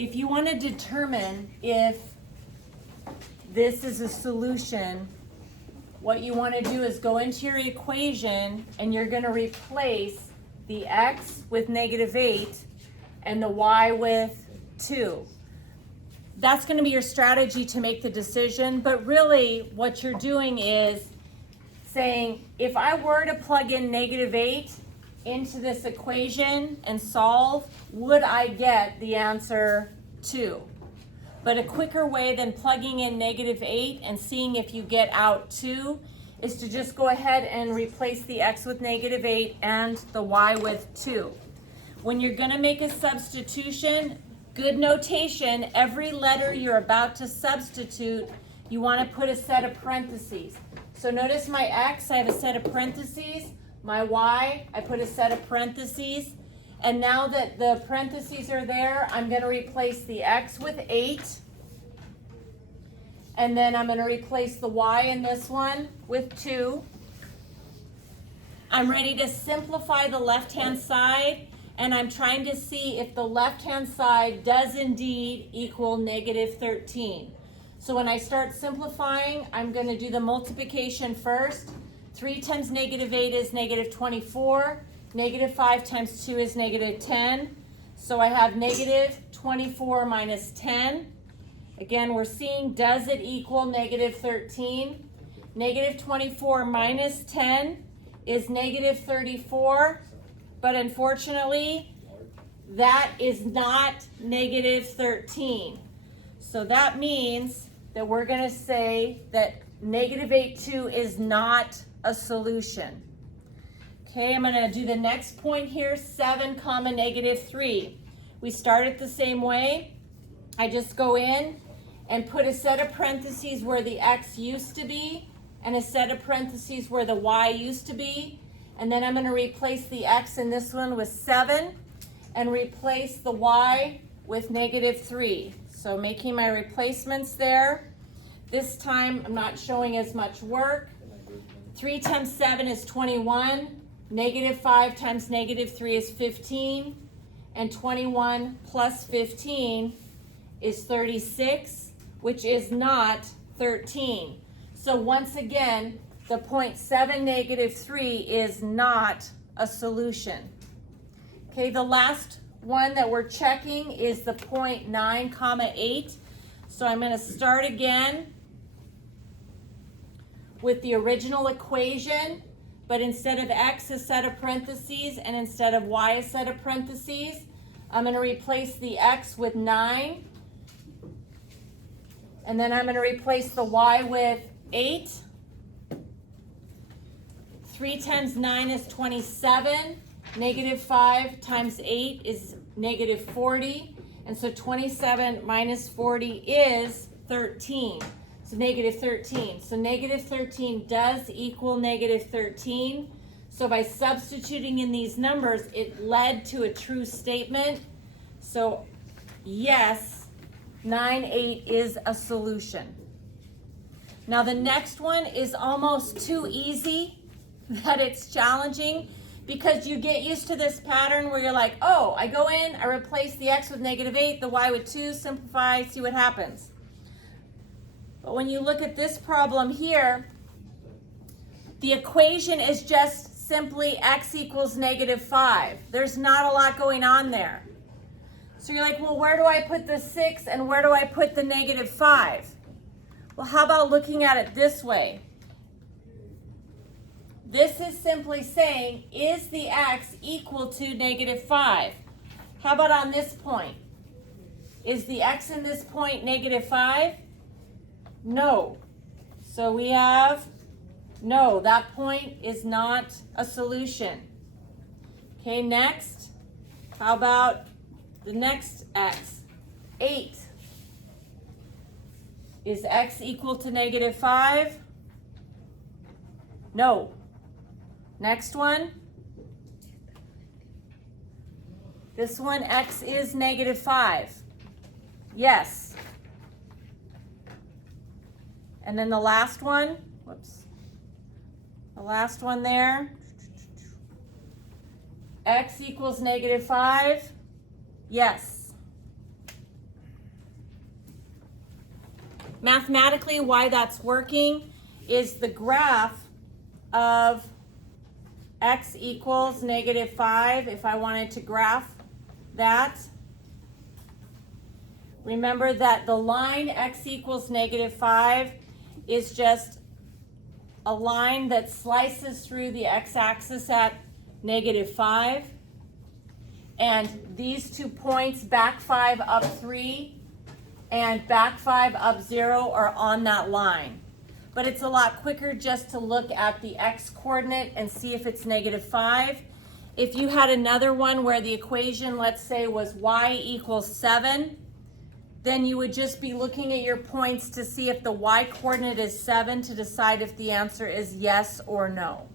if you want to determine if this is a solution, what you want to do is go into your equation and you're going to replace the x with -8 and the y with 2. That's going to be your strategy to make the decision, but really what you're doing is saying, if I were to plug in -8 into this equation and solve, would I get the answer 2? But a quicker way than plugging in -8 and seeing if you get out 2 is to just go ahead and replace the x with -8 and the y with 2. When you're going to make a substitution, good notation, every letter you're about to substitute, you want to put a set of parentheses. So notice my x, I have a set of parentheses. My y, I put a set of parentheses. And now that the parentheses are there, I'm going to replace the x with 8. And then I'm going to replace the y in this one with 2. I'm ready to simplify the left-hand side, and I'm trying to see if the left-hand side does indeed equal -13. So when I start simplifying, I'm going to do the multiplication first. 3 times -8 is -24. -5 times 2 is -10. So I have -24 minus 10. Again, we're seeing, does it equal -13? -24 minus 10 is -34. But unfortunately, that is not -13. So that means that we're going to say that -8,2 is not a solution. Okay, I'm going to do the next point here, 7 comma -3. We start it the same way. I just go in and put a set of parentheses where the x used to be and a set of parentheses where the y used to be. And then I'm going to replace the x in this one with 7 and replace the y with -3. So making my replacements there. This time I'm not showing as much work. 3 times 7 is 21. -5 times -3 is 15. And 21 plus 15 is 36, which is not 13. So once again, the point 7 -3 is not a solution. Okay, the last one that we're checking is the point 9 comma 8. So I'm going to start again with the original equation, but instead of x, a set of parentheses, and instead of y, a set of parentheses, I'm going to replace the x with 9. And then I'm going to replace the y with 8. 3 times 9 is 27. -5 times 8 is -40. And so 27 minus 40 is 13. So -13. So -13 does equal -13. So by substituting in these numbers, it led to a true statement. So yes, 9,8 is a solution. Now the next one is almost too easy that it's challenging, because you get used to this pattern where you're like, oh, I go in, I replace the x with -8, the y with 2, simplify, see what happens. But when you look at this problem here, the equation is just simply x equals -5. There's not a lot going on there. So you're like, well, where do I put the 6 and where do I put the -5? Well, how about looking at it this way? This is simply saying, is the x equal to -5? How about on this point? Is the x in this point -5? No. So we have, no, that point is not a solution. Okay, next, how about the next x? 8. Is x equal to -5? No. Next one. This one, x is -5. Yes. And then the last one, whoops. The last one there. X equals -5. Yes. Mathematically, why that's working is the graph of x equals -5. If I wanted to graph that, remember that the line x equals -5 is just a line that slices through the x-axis at -5. And these 2 points, back 5 up 3 and back 5 up 0, are on that line. But it's a lot quicker just to look at the x coordinate and see if it's -5. If you had another one where the equation, let's say, was y equals 7, then you would just be looking at your points to see if the y coordinate is 7 to decide if the answer is yes or no.